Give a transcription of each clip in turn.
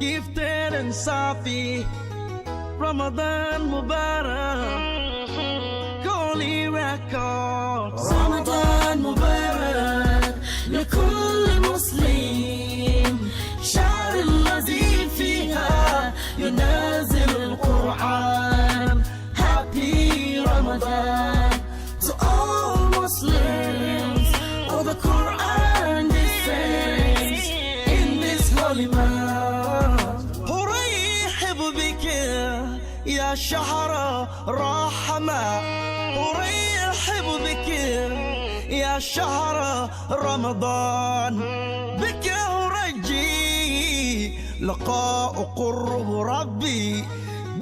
gifted and صافي رمضان مبارك كولي ريكوردز رمضان مبارك لكل مسلم شهر الذي فيها ينزل القرآن Happy Ramadan to all Muslims all the Quran descends in this holy month أرحب بك يا شهر رحمة أرحب بك يا شهر رمضان بك أرجي لقاء قرب ربي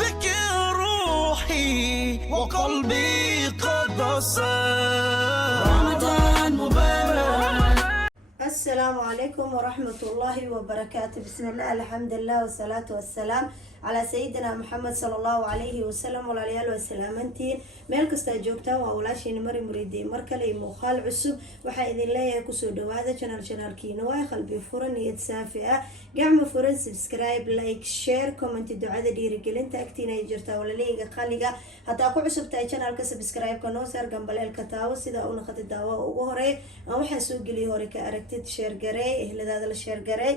بك روحي وقلبي قد صار رمضان مبارك. السلام عليكم ورحمة الله وبركاته. بسم الله الحمد لله والصلاة والسلام على سيدنا محمد صلى الله عليه وسلم والعليال والسلامنتين meel kasta joogtaan waa walaashayna mari muriidiin mar kale muuqaal cusub waxaa idin leeyahay kusoo dhawaada channelkiina waa qalbi furan niyad saafi ah gacmo furan subscribe like share comment ducada dhiirigelinta agtiina ay jirtaa walaaleyga qaliga hadaa ku cusub tahay channelka subscribe ka noo saar gambaleelka taawo sida uu noqdo daawo ugu horeey aan waxaan soo geliyo hore ka aragtid share gareey ehladaada la share gareey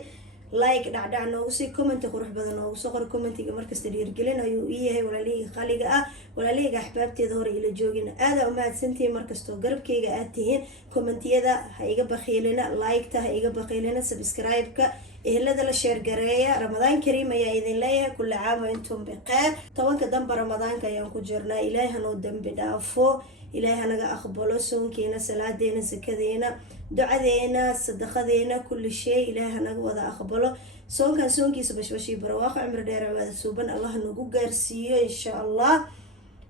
like dhacdhac noogu sii comment qurux badan noogu soo qor commentiga markasta dhiirigelin ayuu ii yahay walaaleyga qaliga ah walaaleyga axbaabteeda hore ila joogin aada u mahadsantihiin markastoo garabkayga aad tihiin commentiyada ha iga bakhiilina like-ta ha iga bakhiilina subscribe-ka ehelada la sheer gareeya ramadaan kariim ayaa idin leeyahay kulli caam wa intum biqeer 10ka dambe ramadaanka ayaan ku jirnaa ilaahay hanoo dambi dhaafo ilaahay hanaga aqbalo soonkeena salaadeena sakadeena ducadeena sadaqadeena kulli shay ilaahay hanaga wada aqbalo soonkiisa bashbashii barwaaqo cimri dheer cibaado suuban allah nagu gaarsiiyo insha allah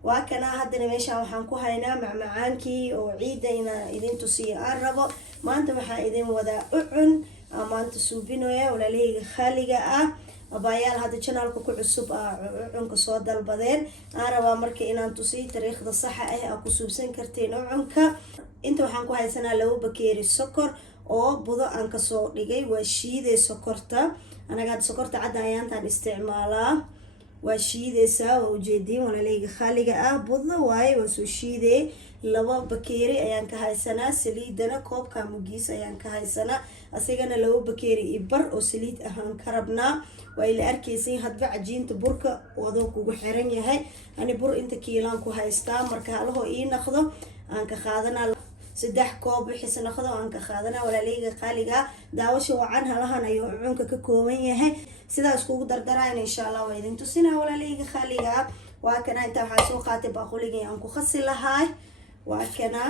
waa kana haddana meeshaan waxaan ku haynaa macmacaankii oo ciidayna idin tusiyo aan rabo maanta waxaa idin wadaa ucun maanta suubinoya walaaleyga khaliga ah abaayaal hadda channelka ku cusub ucunka soo dalbadeen aan rabaa marka inaan tusiyo taariikhda saxa ah ku suubsan karteen ucunka inta waxaan ku haysanaa 2 bakeeri sokor oo budo aan kasoo dhigay waa shiiday sokorta anaga sokorta cad ayaantaan isticmaalaa waa shiidaysaa waa ujeediin walaaleyga khaliga ah budo waaye waa soo shiiday 2 bakeeri ayaan ka haysanaa saliidana koobka mugiis ayaan ka haysanaa asigana 2 bakeeri ibar oo saliid ahaan ka rabnaa waa ila arkaysiin hadba cajiinta burka wadoo kugu xiran yahay ani bur inta kiilaan ku haystaa marka halaho ii naqdo aan ka qaadanaa 3 koob wixii naqdo aan ka qaadanaa walaaleyga qaliga daawasho wacan halahan ayuu cunka ka kooban yahay sidaas kugu dardaraan insha Allah waa idin tusinaa walaaleyga khaliga waa kana inta waxa soo qaatay baaquligi aan ku khasi lahaay waa kana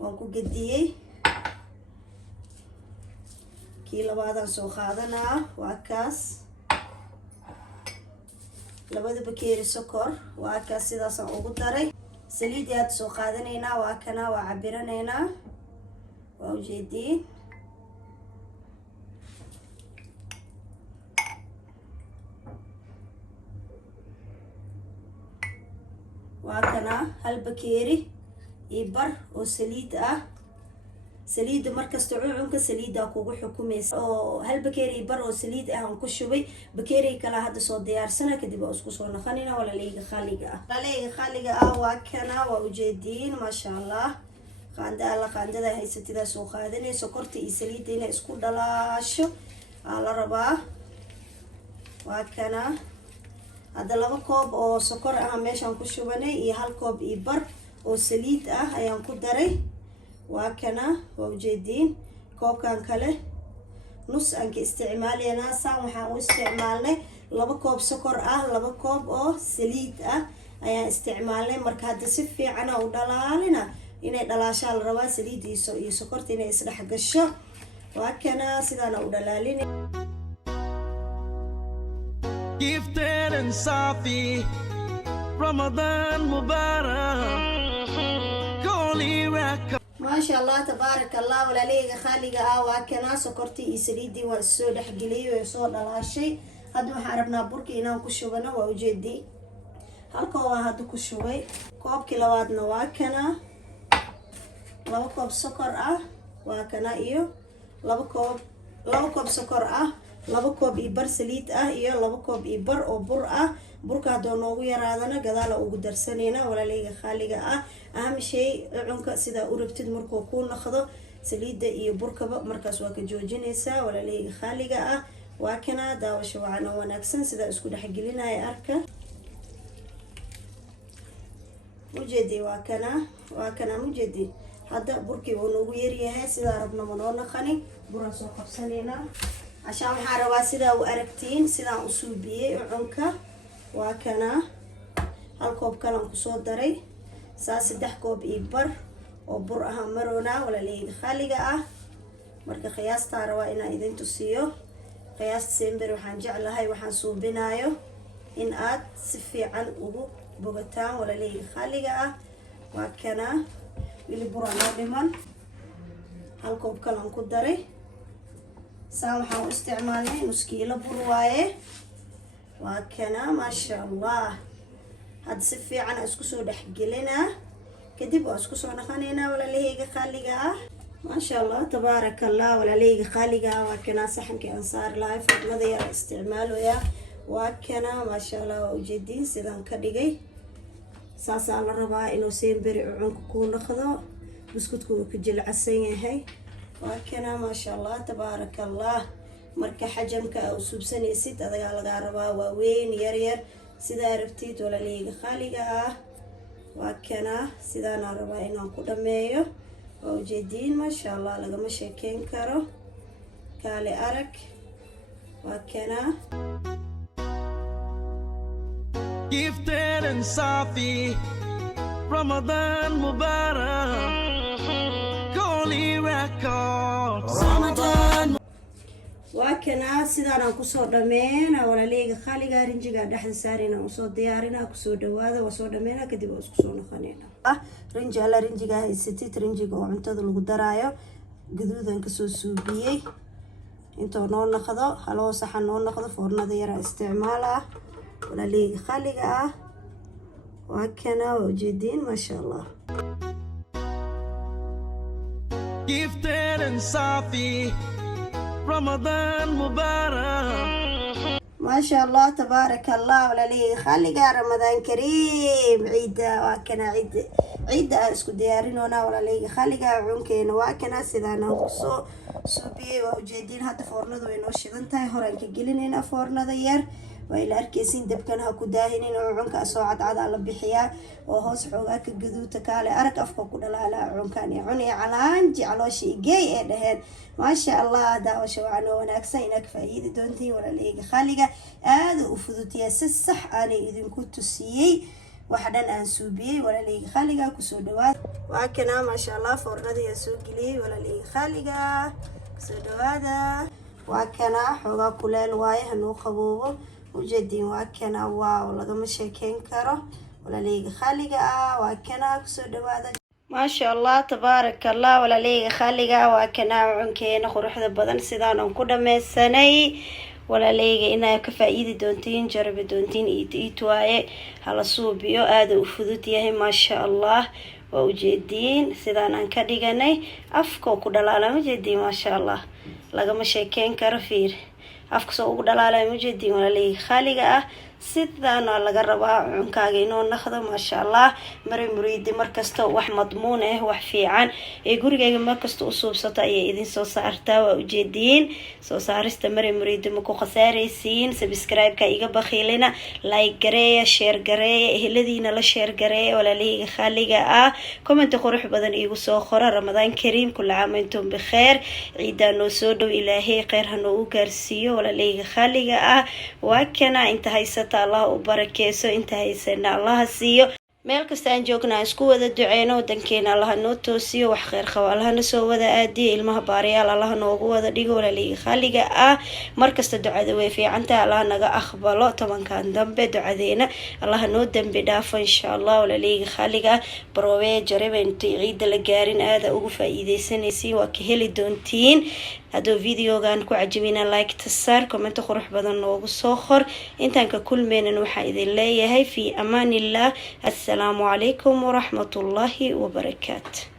waan ku gadiyay kii labaadan soo qaadanaa waa kaas 2 bakeeri sokor waa kaas sidaas aan ugu daray saliid aad soo qaadanaynaa waa kana waa cabiranaynaa waa ujeediin waa kana 1 bakeeri ibar oo saliid ah saliid markasta cuncunka saliida kugu xukumaysa oo 1 bakeeri ibar oo saliid ah aan ku shubay bakeeri kala hadda soo diyaarsana kadib oo isku soo naqanina walaaleyga khaliga ah waa kana waa ujeediin ma sha Allah qaandada haysatida soo qaadanayso sokorta iyo saliida inay isku dhalaasho la rabaa waa kana hadda 2 koob oo sokor ah meeshaan ku shubanay iyo 1 koob ibar oo saliid ah ayaan ku daray waa kana waa ujeediin koobkan kale nus aan ka isticmaalayna saan waxaan u isticmaalnay 2 koob sokor ah 2 koob oo saliid ah ayaan isticmaalnay marka hadda si fiican u dhalaalina inay dhalaasho la rabaa saliidiisa iyo sokorta inay isdhex gasho waa kana sidaan u dhalaalinay gifted and صافي رمضان مبارك كولي ريكوردز ما شاء الله تبارك الله walaaleyga khaliga ah waa kana sokorti iyo saliidii waa soo dhaxgeliyay oo soo dhalaashay hadda waxaan rabnaa burka inaan ku shubano waa ujeedii halka waa hadda ku shubay koobkii labaadna waa kana 2 koob sokor ah waa kana iyo 2 koob sokor ah 2 koob iyo bar saliid ah iyo 2 koob iyo bar oo bur ah. burka haddoo noogu yaraadana gadaala ugu darsanayna walaaleyga qaaliga ah. aham shay cunka sidaa u rabtid markuu kuu noqdo saliidda iyo burkaba markaas waa ka joojinaysaa walaaleyga qaaliga ah. waa kana daawasho wacan oo wanaagsan sidaa isku dhexgelinaya arka mujedi waa kana mujedi hadda burkii wuu noogu yaryahay sidaa rabna ma noo naqani buraan soo qabsanaynaa cashaan waxaan rabaa sidaa u aragtiin sidaan u suubiyey cunka. waa kana hal koob kalan kusoo daray saa 3 koob iyo bar oo bur ah maroona walaaleyga qaaliga ah. marka qiyaastaa rabaa inaan idin tusiyo qiyaasta sember waxaan jeclahay waxaan suubinayo in aad si fiican ugu bogataan walaaleyga qaaliga ah. waa kana wili buraan oo dhiman hal koob kalan ku daray saa waxaan u isticmaalnay nus kiilo bur waaye. waa kana maasha allah hadda si fiican isku soo dhexgelinaa kadib waa isku soo naqanaynaa walaaleyga qaaliga ah. maasha allah tabaaraka allah walaaleyga qaaliga ah. waa kana saxankii aan saari lahay fadlada yar isticmaalaya. waa kana maasha allah waa ujeediin sidaan ka dhigay saasaa la rabaa inuu semberi cunka kuu noqdo buskudku uu ku jilcasan yahay. waa kana maasha allah tabaaraka allah marka xajamka u suubsanaysid adagaa lagaa rabaa waaweyn yaryar sidaa rabtid walaaleyga qaaliga ah. waa kana sidaana rabaa inaan ku dhameeyo waa ujeediin maasha allah lagama sheekeyn karo kaale arag. waa kana Gifted and Safi, Ramadan Mubarak, Golly Records. Ramadan. waa kana sidaan aan kusoo dhameena walaaleyga qaaliga rinjiga dhexda saarina usoo diyaarina kusoo dhawaada waa soo dhameena kadib waa isku soo noqonayna. rinji alla rinjiga haysatid rinjiga oo cuntada lagu daraayo gaduudan kasoo suubiyey intoo noo noqdo haloo saxan noo noqdo foornada yara isticmaal ah walaaleyga qaaliga ah. waa kana waa ujeediin maasha allah. Gifted and Safi, Ramadan Mubarak. maasha allah tabaaraka allah walaaleyga qaaliga ramadaan kariim ciida. waa kana ciida aan isku diyaarinoona walaaleyga qaaliga cunkeena. waa kana sidaan kusoo suubiyey waa ujeediin hadda foornadu way noo shidan tahay horaan ka gelinayna foornada yar waa ila arkaysiin dabkan ha ku daahinin oo cunka soo cadcada la bixiyaa oo hoos xoogaa ka gaduuta kaale arag afka ku dhalaala cunkan iyo cuni calaanji calooshi geey ee dhaheen. maasha allah daawasho wacan oo wanaagsan inaad faa'iidi doontiin walaaleyga qaaliga aad u fududyaa si sax aanay idinku tusiyey waxa dhan aan suubiyey walaaleyga qaaliga kusoo dhawaad. waa kana maasha allah foornadii aan soo geliyey walaaleyga qaaliga kusoo dhawaada. waa kana xoogaa kuleel waaye hanuu qaboobo ujeediin. waa kana waaw lagama sheekeyn karo walaaleyga qaaliga ah. waa kana kusoo dhawaada maasha allah tabaaraka allah walaaleyga qaaliga ah. waa kana cunkeena quruxda badan sidaan aan ku dhameysanay walaaleyga inaa ka faa'iidi doontiin jarabi doontiin iit waaye hala suubiyo aada u fudud yahay maasha allah. waa ujeediin sidaan aan ka dhiganay afkoo ku dhalaala ujeediin maasha allah lagama sheekeyn karo fiir afkasoo ugu dhalaalaya ujeediin walaaleyga qaaliga ah. sidaana laga rabaa cunkaaga inoo noqdo maasha allah. mari muriidi markasta wax madmuun ah wax fiican ee gurigayga markasta u suubsato ayay idin soo saartaa. waa ujeediin soo saarista mari muriidi ma ku khasaaraysiin. subscribe-ka iga bakhiilina like gareeya share gareeya eheladiina la share gareeya walaaleyga qaaliga ah. comment qurux badan igu soo qora. ramadaan kariim kula caam intum bikheer ciida noo soo dhow ilaahay khayr ha noo gaarsiiyo walaaleyga qaaliga ah. waa kana inta haysata allah u barakeyso inta haysana allah siiyo meel kasta aan joogna isku wada duceyno wadankeena allah noo toosiyo wax khayr qabo allah na soo wada aadiyo ilmaha baariyaal allah noogu wada dhigo walaaleyga qaaliga ah. markasta ducada way fiicantahay allah naga aqbalo tobankan dambe ducadeena allah noo dambi dhaafo insha allah walaaleyga qaaliga ah. barwee jarabe intii ciida la gaarin aada ugu faa'iideysanaysiin waa ka heli doontiin. hadduu videogan ku cajabina like tasaar comment qurux badan noogu soo qor. intaan ka kulmeenan waxaa idin leeyahay fi amaanillah. assalaamu calaykum waraxmatullaahi wabarakaatu.